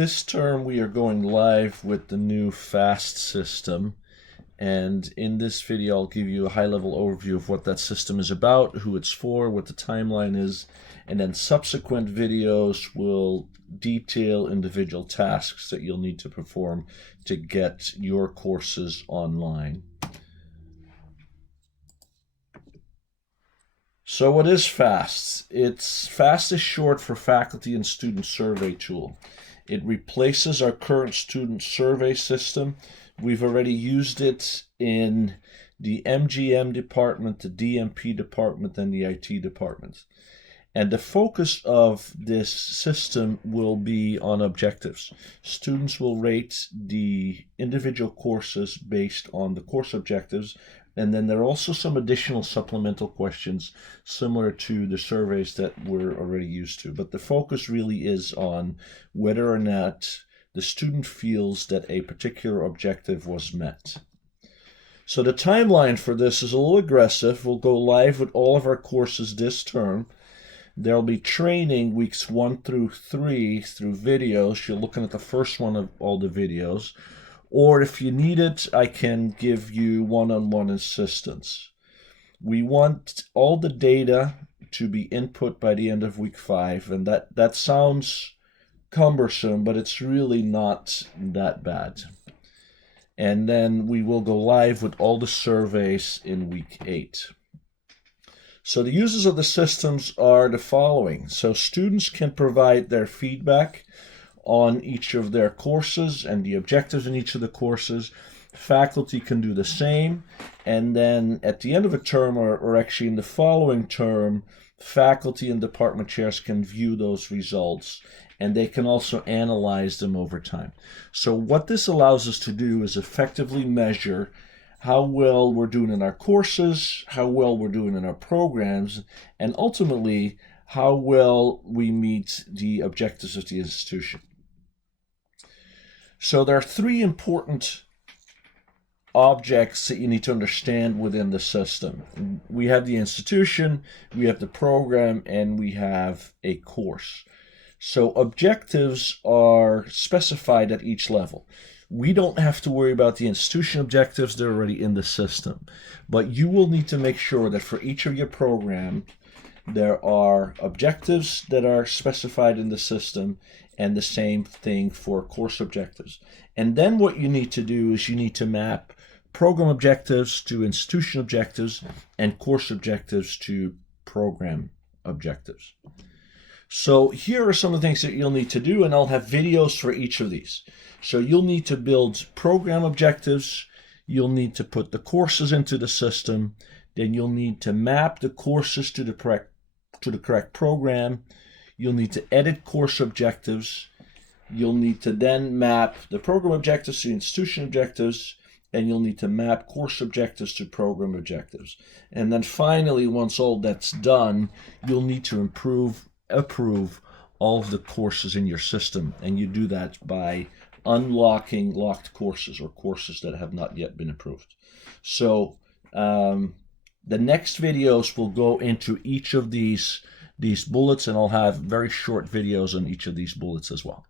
This term we are going live with the new FAST system, and in this video I'll give you a high-level overview of what that system is about, who it's for, what the timeline is, and then subsequent videos will detail individual tasks that you'll need to perform to get your courses online. So what is FAST? FAST is short for Faculty and Student Survey Tool. It replaces our current student survey system. We've already used it in the MGM department, the DMP department, and the IT department. And the focus of this system will be on objectives. Students will rate the individual courses based on the course objectives, and then there are also some additional supplemental questions similar to the surveys that we're already used to. But the focus really is on whether or not the student feels that a particular objective was met. So the timeline for this is a little aggressive. We'll go live with all of our courses this term. There'll be training weeks 1 through 3 through videos. You're looking at the first one of all the videos. Or if you need it, I can give you one-on-one assistance. We want all the data to be input by the end of week 5, and that sounds cumbersome, but it's really not that bad. And then we will go live with all the surveys in week 8. So the uses of the systems are the following. So students can provide their feedback on each of their courses and the objectives in each of the courses. Faculty can do the same, and then at the end of a term, or actually in the following term, faculty and department chairs can view those results, and they can also analyze them over time. So what this allows us to do is effectively measure how well we're doing in our courses, how well we're doing in our programs, and ultimately how well we meet the objectives of the institution. So there are 3 important objects that you need to understand within the system. We have the institution, we have the program, and we have a course. So objectives are specified at each level. We don't have to worry about the institution objectives, they're already in the system. But you will need to make sure that for each of your programs, there are objectives that are specified in the system, and the same thing for course objectives. And then what you need to do is you need to map program objectives to institution objectives and course objectives to program objectives. So here are some of the things that you'll need to do, and I'll have videos for each of these. So you'll need to build program objectives, you'll need to put the courses into the system, then you'll need to map the courses to the correct program. You'll need to edit course objectives. You'll need to then map the program objectives to institution objectives, and you'll need to map course objectives to program objectives. And then finally, once all that's done, you'll need to approve all of the courses in your system. And you do that by unlocking locked courses or courses that have not yet been approved. So the next videos will go into each of these bullets, and I'll have very short videos on each of these bullets as well.